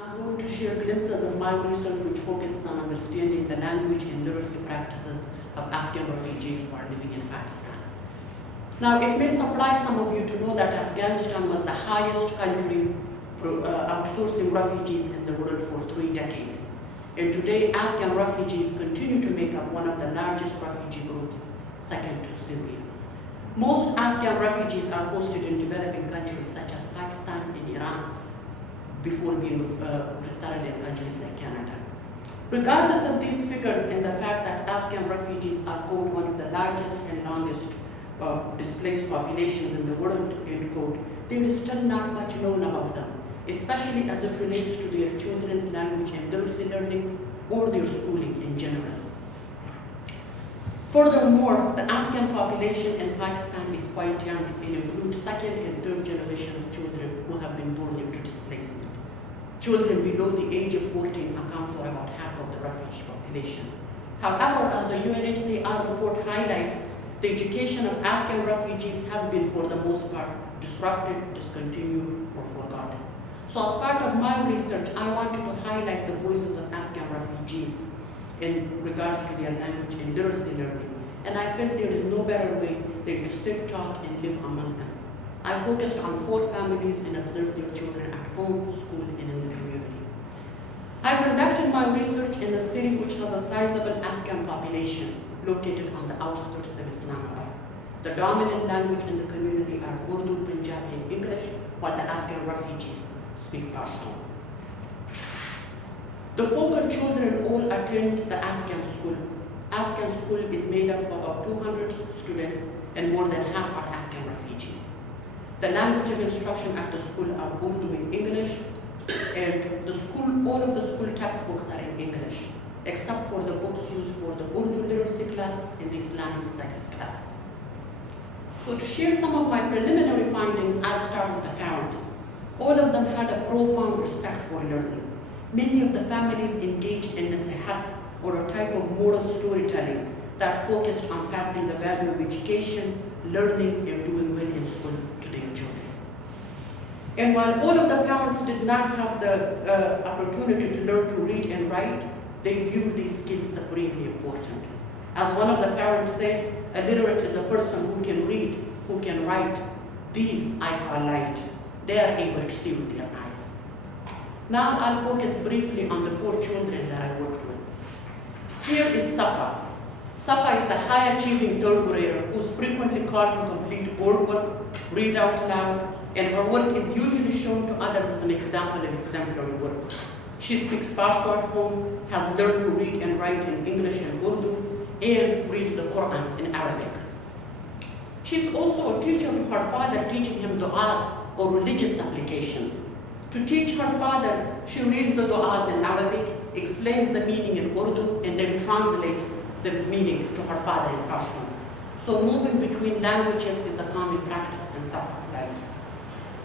I'm going to share glimpses of my research which focuses on understanding the language and literacy practices of Afghan refugees who are living in Pakistan. Now, it may surprise some of you to know that Afghanistan was the highest country outsourcing refugees in the world for 3 decades. And today, Afghan refugees continue to make up one of the largest refugee groups, second to Syria. Most Afghan refugees are hosted in developing countries such as Pakistan and Iran before being resettled in countries like Canada. Regardless of these figures and the fact that Afghan refugees are called one of the largest and longest displaced populations in the world, end quote, there is still not much known about them, especially as it relates to their children's language and literacy learning or their schooling in general. Furthermore, the Afghan population in Pakistan is quite young and includes second and third generation of children who have been born into displacement. Children below the age of 14 account for about half of the refugee population. However, as the UNHCR report highlights, the education of Afghan refugees has been, for the most part, disrupted, discontinued, or forgotten. So as part of my research, I wanted to highlight the voices of Afghan refugees in regards to their language and literacy learning. And I felt there is no better way than to sit, talk, and live among them. I focused on 4 families and observed their children at home, school, and in the community. I conducted my research in a city which has a sizable Afghan population located on the outskirts of Islamabad. The dominant language in the community are Urdu, Punjabi, and English, while the Afghan refugees speak Pashto. The focal children all attend the Afghan school. Afghan school is made up of about 200 students, and more than half are Afghan refugees. The language of instruction at the school are Urdu and English, and all of the school textbooks are in English, except for the books used for the Urdu literacy class and the Islamic studies class. So to share some of my preliminary findings, I'll start with the parents. All of them had a profound respect for learning. Many of the families engaged in nasihat, or a type of moral storytelling that focused on passing the value of education, learning, and doing well in school to their children. And while all of the parents did not have the opportunity to learn to read and write, they viewed these skills supremely important. As one of the parents said, a literate is a person who can read, who can write. These I call light. They are able to see with their eyes. Now I'll focus briefly on the 4 children that I worked with. Here is Safa. Safa is a high-achieving 3rd grader who is frequently called to complete board work, read out loud, and her work is usually shown to others as an example of exemplary work. She speaks Pashto at home, has learned to read and write in English and Urdu, and reads the Quran in Arabic. She's also a teacher to her father, teaching him du'as or religious applications. To teach her father, she reads the du'as in Arabic, explains the meaning in Urdu, and then translates the meaning to her father in Pashto. So moving between languages is a common practice in Safa's life.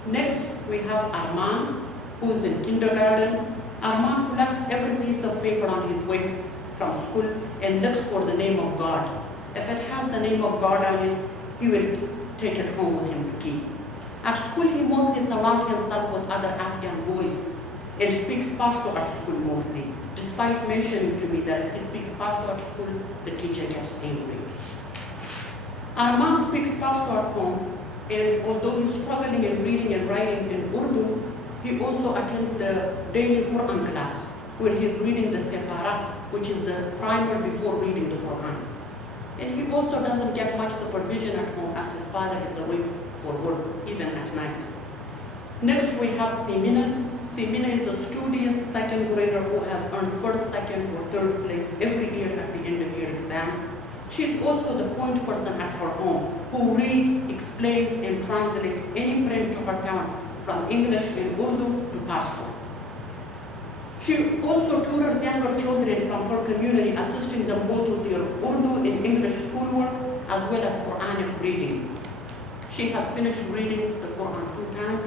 Next, we have Arman, who is in kindergarten. Arman collects every piece of paper on his way from school and looks for the name of God. If it has the name of God on it, he will take it home with him to keep. At school, he mostly surrounds himself with other Afghan boys and speaks Pashto at school mostly, despite mentioning to me that if he speaks Pashto at school, the teacher gets angry. Arman speaks Pashto at home, and although he's struggling in reading and writing in Urdu, he also attends the daily Quran class, where he's reading the Separa, which is the primer before reading the Quran. And he also doesn't get much supervision at home, as his father is away for work, even at nights. Next, we have Simina. Simina is a studious 2nd grader who has earned 1st, 2nd, or 3rd place every year at the end of year exams. She's also the point person at her home, who reads, explains, and translates any print to her parents from English and Urdu to Pashto. She also tutors younger children from her community, assisting them both with their Urdu and English schoolwork, as well as Quranic reading. She has finished reading the Quran 2 times,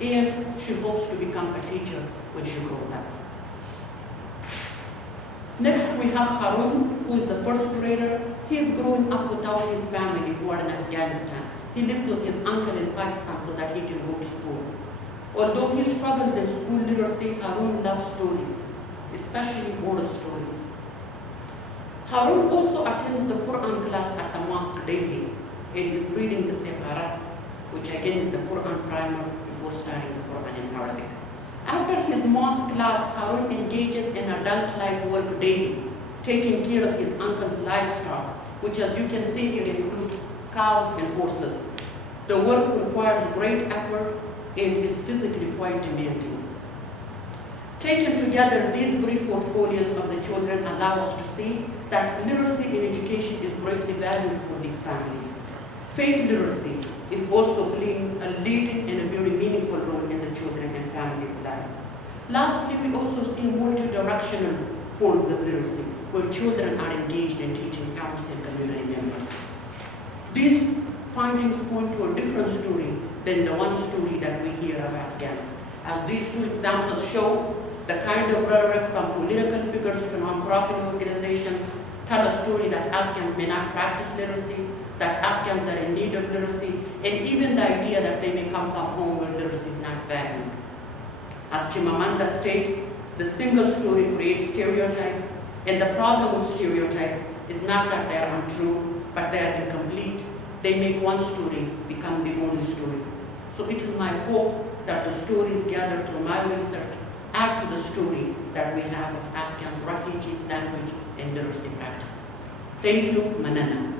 and she hopes to become a teacher when she grows up. Next, we have Harun, who is the 1st grader. He is growing up without his family who are in Afghanistan. He lives with his uncle in Pakistan so that he can go to school. Although he struggles in school literacy, Harun loves stories, especially oral stories. Harun also attends the Quran class at the mosque daily and is reading the Separah, which again is the Quran primer before starting the Quran in Arabic. After his mosque class, Harun engages in adult-like work daily, taking care of his uncle's livestock, which as you can see here include cows and horses. The work requires great effort and is physically quite demanding. Taken together, these brief portfolios of the children allow us to see that literacy in education is greatly valued for these families. Faith literacy is also playing a leading and a very meaningful role in the children and families' lives. Lastly, we also see multi-directional forms of literacy, where children are engaged in teaching parents and community members. These findings point to a different story than the one story that we hear of Afghans. As these two examples show, the kind of rhetoric from political figures to nonprofit organizations tell a story that Afghans may not practice literacy, that Afghans are in need of literacy, and even the idea that they may come from home where literacy is not valued. As Chimamanda stated, the single story creates stereotypes, and the problem with stereotypes is not that they are untrue, but they are incomplete. They make one story become the only story. So it is my hope that the stories gathered through my research add to the story that we have of Afghans, refugees, language, and literacy practices. Thank you, Manana.